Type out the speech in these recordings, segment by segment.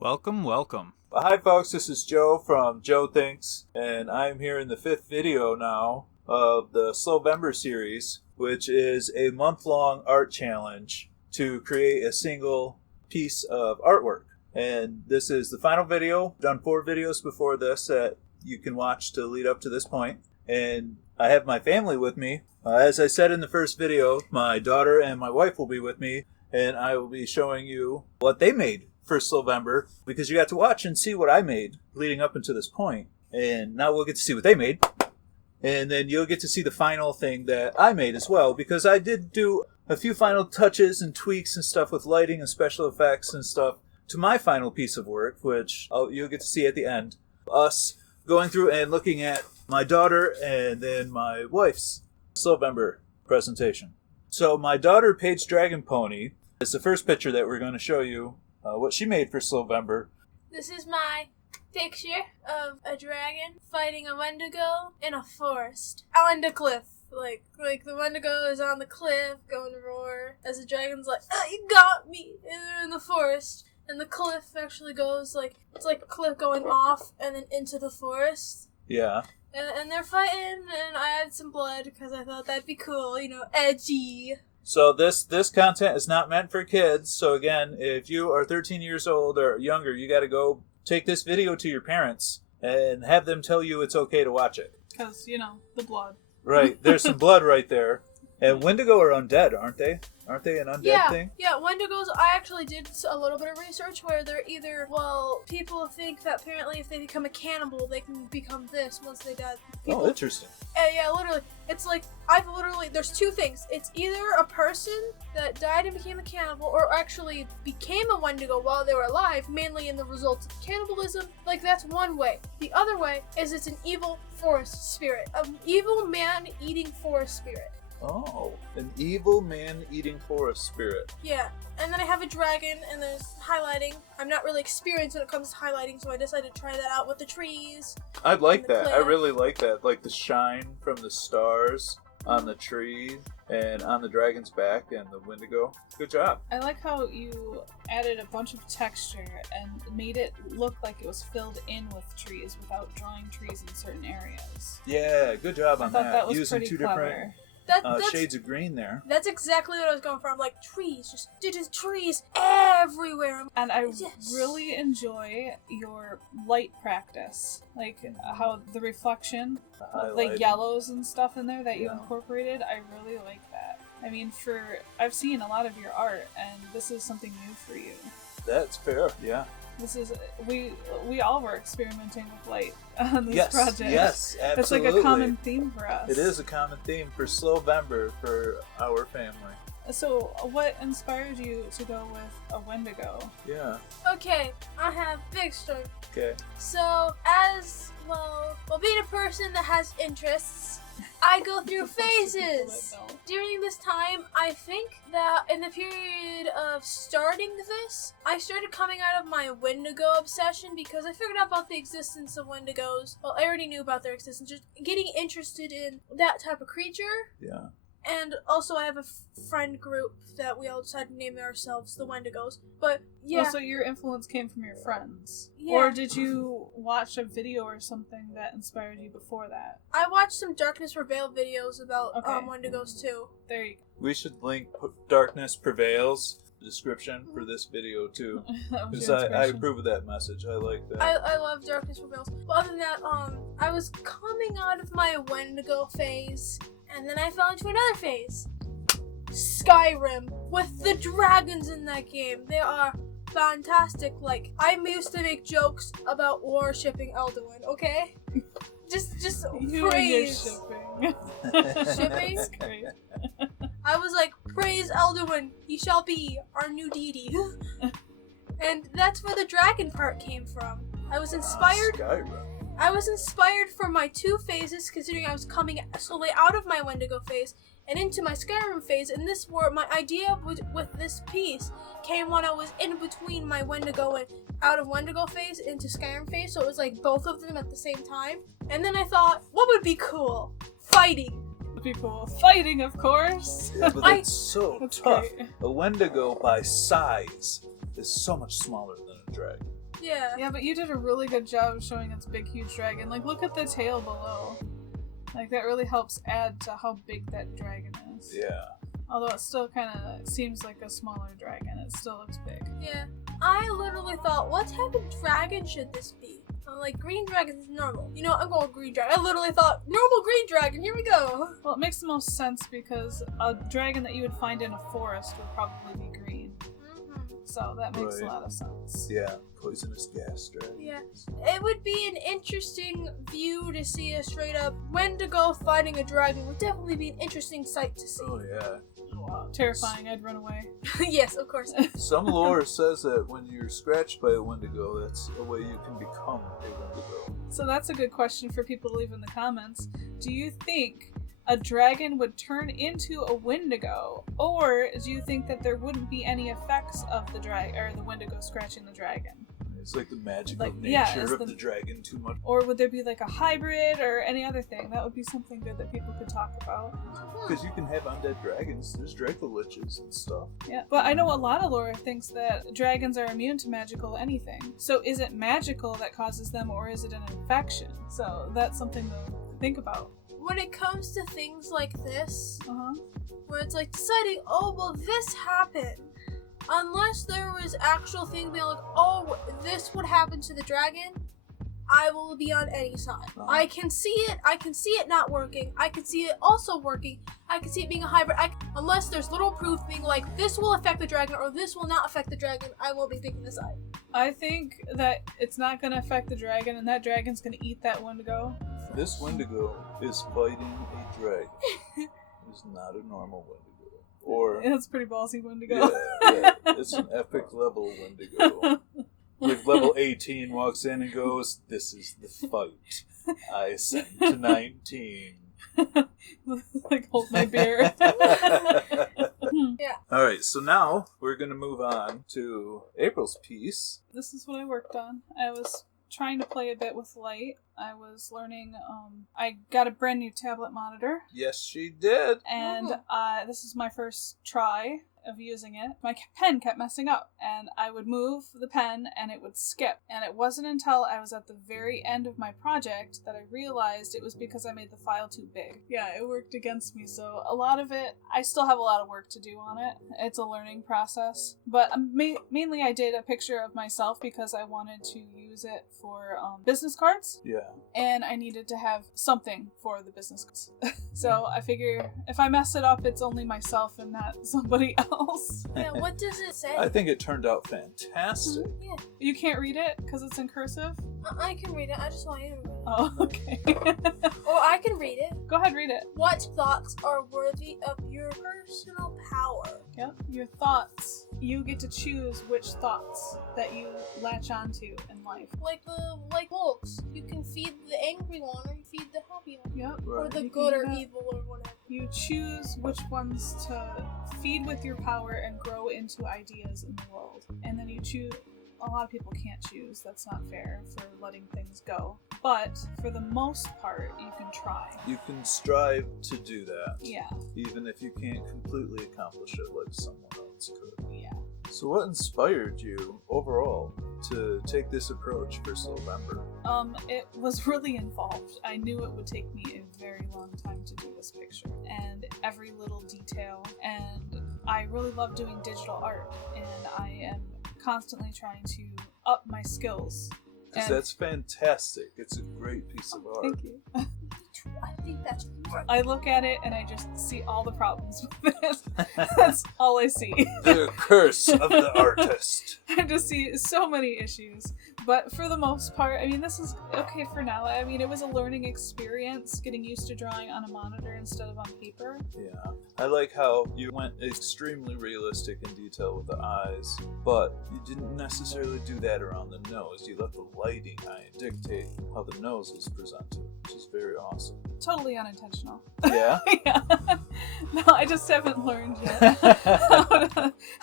Welcome, welcome. Hi folks, this is Joe from JoeThinks, and I'm here in the 5th video now of the Slowvember series, which is a month-long art challenge to create a single piece of artwork. And this is the final video. I've done 4 videos before this that you can watch to lead up to this point. And I have my family with me. As I said in the first video, my daughter and my wife will be with me, and I will be showing you what they made for Slowvember, because you got to watch and see what I made leading up until this point. And now we'll get to see what they made. And then you'll get to see the final thing that I made as well, because I did do a few final touches and tweaks and stuff with lighting and special effects and stuff to my final piece of work, which you'll get to see at the end. Us going through and looking at my daughter and then my wife's Slowvember presentation. So my daughter, Paigedragonpony, is the first picture that we're going to show you what she made for Slowvember. This is my picture of a dragon fighting a Wendigo in a forest. On the cliff. Like the Wendigo is on the cliff going to roar as the dragon's like, oh, you got me! And they're in the forest. And the cliff actually goes it's like a cliff going off and then into the forest. Yeah. And they're fighting, and I had some blood because I thought that'd be cool, edgy. So this content is not meant for kids. So again, if you are 13 years old or younger, you got to go take this video to your parents and have them tell you it's okay to watch it. Because, the blood. Right. There's some blood right there. And Windigo are undead, aren't they? Aren't they an undead thing? Yeah, Wendigos, I actually did a little bit of research where they're either, people think that apparently if they become a cannibal, they can become this once they die. Oh, interesting. Yeah, literally. It's like, there's 2 things. It's either a person that died and became a cannibal, or actually became a Wendigo while they were alive, mainly in the results of cannibalism. Like, that's one way. The other way is it's an evil forest spirit. An evil man-eating forest spirit. Oh, an evil man-eating forest spirit. Yeah, and then I have a dragon, and there's highlighting. I'm not really experienced when it comes to highlighting, so I decided to try that out with the trees. I like that. Cliff. I really like that. Like the shine from the stars on the tree and on the dragon's back and the Windigo. Good job. I like how you added a bunch of texture and made it look like it was filled in with trees without drawing trees in certain areas. Yeah, good job on I thought that was using pretty 2 clever. different shades of green there. That's exactly what I was going for. I'm like, trees, just trees everywhere. And I really enjoy your light practice. Like how the reflection, like yellows and stuff in there that you incorporated. I really like that. I mean, I've seen a lot of your art, and this is something new for you. That's fair, yeah. This is we all were experimenting with light on this project. Yes, absolutely. It's like a common theme for us. It is a common theme for Slowvember for our family. So, what inspired you to go with a Wendigo? Yeah. Okay, I have big story. Okay. So, as being a person that has interests, I go through phases. During this time, I think that in the period of starting this, I started coming out of my Windigo obsession because I figured out about the existence of Wendigos. Well, I already knew about their existence, just getting interested in that type of creature. Yeah. And also I have a friend group that we all decided to name ourselves the Wendigos. But yeah. Also, your influence came from your friends. Yeah. Or did you watch a video or something that inspired you before that? I watched some Darkness Prevail videos about Wendigos too. There you go. We should link Darkness Prevails description for this video too. Because I approve of that message. I like that. I love Darkness Prevails. But other than that, I was coming out of my Wendigo phase. And then I fell into another phase. Skyrim. With the dragons in that game. They are fantastic. Like, I used to make jokes about worshipping Elduin, okay? Just praise. Shipping? That's great. I was like, praise Elduin. He shall be our new deity. And that's where the dragon part came from. I was inspired. Skyrim. I was inspired for my 2 phases, considering I was coming slowly out of my Wendigo phase and into my Skyrim phase. And my idea with this piece came when I was in between my Wendigo and out of Wendigo phase into Skyrim phase. So it was like both of them at the same time. And then I thought, what would be cool? Fighting. People fighting, of course. Yeah, but that's so That's tough. great. A Wendigo by size is so much smaller than a dragon. Yeah. Yeah, but you did a really good job of showing its big, huge dragon. Like, look at the tail below. Like, that really helps add to how big that dragon is. Yeah. Although it still kind of seems like a smaller dragon. It still looks big. Yeah. I literally thought, what type of dragon should this be? I'm like, green dragon is normal. You know, I'm going green dragon. I literally thought, normal green dragon, here we go. Well, it makes the most sense because a dragon that you would find in a forest would probably be green. Mm-hmm. So that makes a lot of sense. Yeah, poisonous gas dragon. Yeah. It would be an interesting view to see a straight up Wendigo fighting a dragon. Would definitely be an interesting sight to see. Oh, yeah. Wow. Terrifying, I'd run away. Yes, of course. Some lore says that when you're scratched by a Wendigo, that's a way you can become a Wendigo. So that's a good question for people to leave in the comments. Do you think a dragon would turn into a Wendigo, or do you think that there wouldn't be any effects of the Wendigo scratching the dragon? It's like the magical Like, nature of the dragon too much. Or would there be like a hybrid or any other thing? That would be something good that people could talk about. Because you can have undead dragons. There's Draco Liches and stuff. Yeah, but I know a lot of lore thinks that dragons are immune to magical anything. So is it magical that causes them, or is it an infection? So that's something to think about. When it comes to things like this, Uh-huh. where it's like deciding, oh, well, this happened. Unless there was actual thing being like, oh, this would happen to the dragon, I will be on any side. I can see it not working. I can see it also working. I can see it being a hybrid. Unless there's little proof being like, this will affect the dragon or this will not affect the dragon, I won't be picking a side. I think that it's not going to affect the dragon, and that dragon's going to eat that Wendigo. This Wendigo is fighting a dragon. It's not a normal Wendigo. Or It's pretty ballsy Wendigo. yeah, it's an epic level Wendigo. Like level 18 walks in and goes, "This is the fight. I sent to 19." Like, hold my beer. Yeah. Alright, so now we're going to move on to April's piece. This is what I worked on. I was trying to play a bit with light. I was learning, I got a brand new tablet monitor. Yes, she did. And this is my first try of using it. My pen kept messing up, and I would move the pen and it would skip. And it wasn't until I was at the very end of my project that I realized it was because I made the file too big. Yeah, it worked against me, so a lot of it, I still have a lot of work to do on it. It's a learning process. But mainly I did a picture of myself because I wanted to use it for business cards. Yeah. And I needed to have something for the business cards. So I figure if I mess it up, it's only myself and not somebody else. Yeah, what does it say? I think it turned out fantastic. Yeah. You can't read it because it's in cursive? I can read it. I just want you to read it. Oh, okay. Or I can read it. Go ahead, read it. What thoughts are worthy of your personal power? Yep. Your thoughts. You get to choose which thoughts that you latch onto in life. Like wolves. You can feed the angry one or you feed the happy one. Yep. Or Right. the You good can or do that. evil or whatever. You choose which ones to feed with your power and grow into ideas in the world. And then you choose. A lot of people can't choose. That's not fair for letting things go. But for the most part, you can try. You can strive to do that. Yeah. Even if you can't completely accomplish it like someone else could. Yeah. So what inspired you overall to take this approach for Slowvember? It was really involved. I knew it would take me a very long time to do this picture. And every little detail. And I really love doing digital art. And I am constantly trying to up my skills. Because that's fantastic. It's a great piece of art. Thank you. I think that's right. I look at it and I just see all the problems with it. That's all I see. The curse of the artist. I just see so many issues. But for the most part, I mean, this is okay for now. I mean, it was a learning experience, getting used to drawing on a monitor instead of on paper. Yeah. I like how you went extremely realistic in detail with the eyes, but you didn't necessarily do that around the nose. You let the lighting dictate how the nose is presented, which is very awesome. Totally unintentional. Yeah? Yeah. No, I just haven't learned yet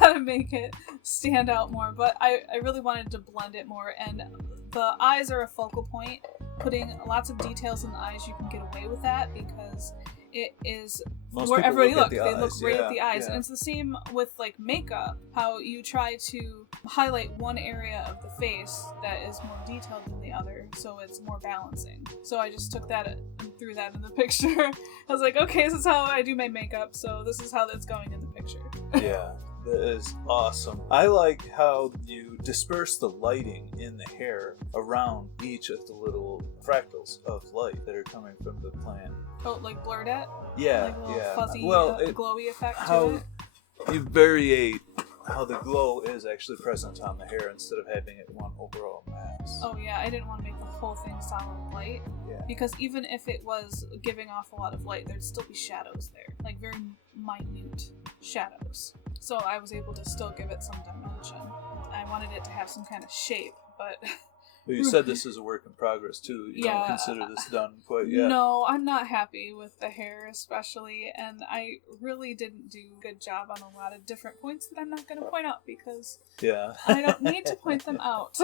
how to make it stand out more. But I really wanted to blend it more. And the eyes are a focal point. Putting lots of details in the eyes, you can get away with that because it is Most where people everybody look at look. the They look eyes, right yeah, at the eyes. yeah. And it's the same with like makeup, how you try to highlight one area of the face that is more detailed than the other, so it's more balancing. So I just took that and threw that in the picture. I was like, okay, this is how I do my makeup, so this is how that's going in the picture. Yeah, that is awesome. I like how you disperse the lighting in the hair around each of the little fractals of light that are coming from the plant. Oh, like blurred at? Yeah, Like a little yeah. fuzzy, glowy effect how to it? you variate how the glow is actually present on the hair instead of having it one overall mass. Oh yeah, I didn't want to make the whole thing solid light. Yeah. Because even if it was giving off a lot of light, there'd still be shadows there. Like very minute shadows. So I was able to still give it some dimension. I wanted it to have some kind of shape, but... But you said this is a work in progress too. You don't consider this done quite yet. No, I'm not happy with the hair especially, and I really didn't do a good job on a lot of different points that I'm not going to point out because I don't need to point them out.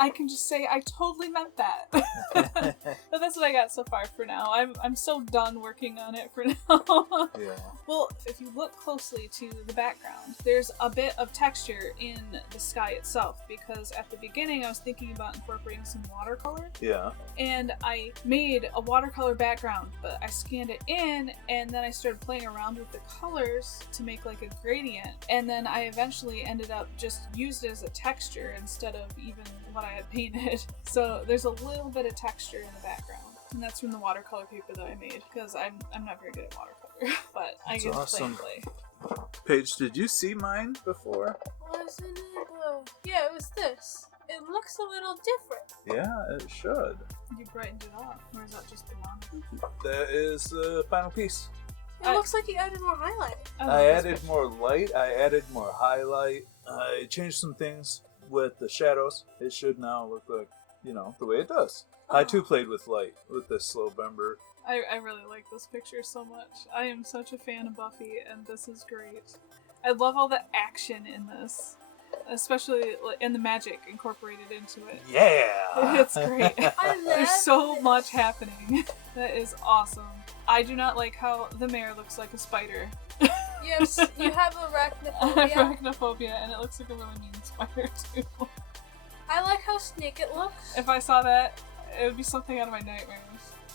I can just say I totally meant that. But that's what I got so far for now. I'm so done working on it for now. Yeah. Well, if you look closely to the background, there's a bit of texture in the sky itself because at the beginning I was thinking about incorporating some watercolor. Yeah. And I made a watercolor background, but I scanned it in and then I started playing around with the colors to make like a gradient. And then I eventually ended up just used it as a texture instead of even what I had painted. So there's a little bit of texture in the background. And that's from the watercolor paper that I made because I'm not very good at watercolor, but I That's get to awesome. play. Paige, did you see mine before? Wasn't it? Yeah, it was this. It looks a little different. Yeah, it should. You brightened it up, or is that just the one? That is the final piece. It looks like you added more highlight. I added more light, I added more highlight, I changed some things with the shadows. It should now look like, the way it does. I too played with light with this Slowvember. I really like this picture so much. I am such a fan of Buffy, and this is great. I love all the action in this, especially in the magic incorporated into it. Yeah! It's great. There's so much happening. That is awesome. I do not like how the mayor looks like a spider. Yes, you have arachnophobia. Arachnophobia, and it looks like a really mean spider, too. I like how snake it looks. If I saw that, it would be something out of my nightmares.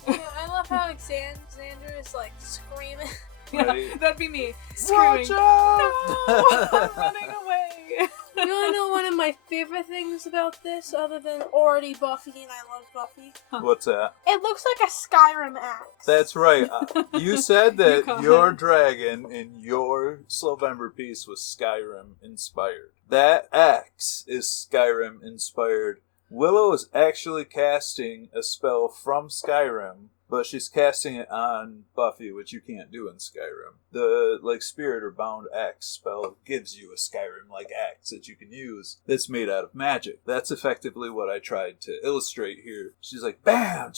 Yeah, I love how Xander is like screaming. Yeah, that'd be me screaming. Watch out! No, I'm running away. You wanna know one of my favorite things about this, other than already Buffy, and I love Buffy? What's that? It looks like a Skyrim axe. That's right. You said that You your dragon in your Slowvember piece was Skyrim inspired. That axe is Skyrim inspired. Willow is actually casting a spell from Skyrim, but she's casting it on Buffy, which you can't do in Skyrim. The spirit or bound axe spell gives you a Skyrim-like axe that you can use that's made out of magic. That's effectively what I tried to illustrate here. She's like, bam!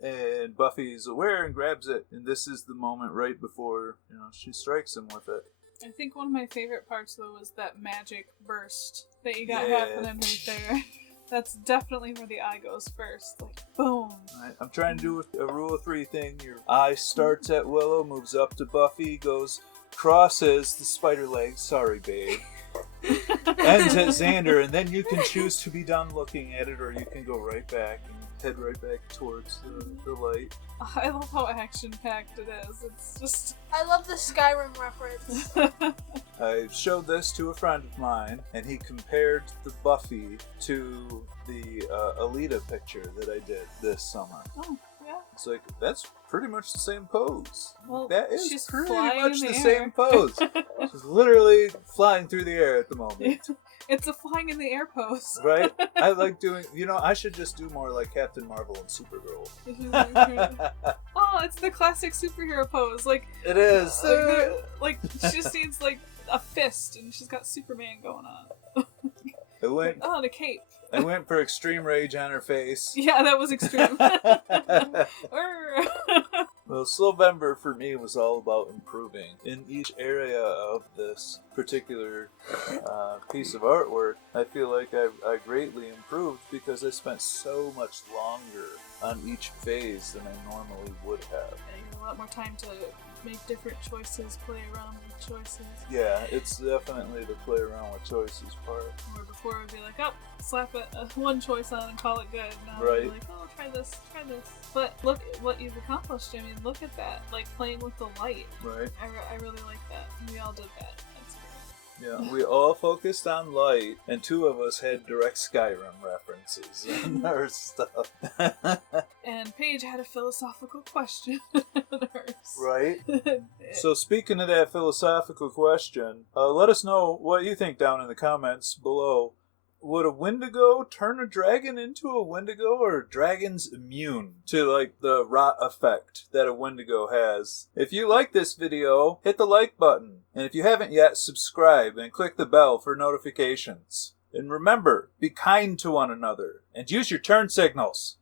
And Buffy's aware and grabs it, and this is the moment right before, she strikes him with it. I think one of my favorite parts, though, was that magic burst that you got happening right there. That's definitely where the eye goes first. Like, boom. Right, I'm trying to do a rule of three thing. Your eye starts at Willow, moves up to Buffy, crosses the spider leg, sorry babe, ends at Xander, and then you can choose to be done looking at it, or you can go right back and head right back towards the light. I love how action-packed it is. It's just... I love the Skyrim reference. I showed this to a friend of mine, and he compared the Buffy to the Alita picture that I did this summer. Oh, yeah. It's like, that's pretty much the same pose. Well, that is she's pretty flying much in the the same air. pose. She's literally flying through the air at the moment. It's a flying in the air pose. Right? I like doing, I should just do more like Captain Marvel and Supergirl. Oh, it's the classic superhero pose. Like, It is. She just needs like a fist, and she's got Superman going on. Oh, and a cape. I went for extreme rage on her face. Yeah, that was extreme. Well, Slowvember for me was all about improving. In each area of this particular piece of artwork, I feel like I greatly improved because I spent so much longer on each phase than I normally would have. Yeah, you have a lot more time to make different choices, play around with choices. Yeah, it's definitely the play around with choices part. Where before it would be like, oh, slap one choice on and call it good. Now Right. it'd be like, oh, try this. But look at what you've accomplished. I mean, look at that. Like, playing with the light. Right. I really like that. We all did that. That's great. Yeah, we all focused on light, and 2 of us had direct Skyrim references in our stuff. And Paige had a philosophical question in hers. Right? So speaking of that philosophical question, let us know what you think down in the comments below. Would a Windigo turn a dragon into a Wendigo, or are dragons immune to like the rot effect that a Wendigo has? If you like this video, hit the like button. And if you haven't yet, subscribe and click the bell for notifications. And remember, be kind to one another and use your turn signals.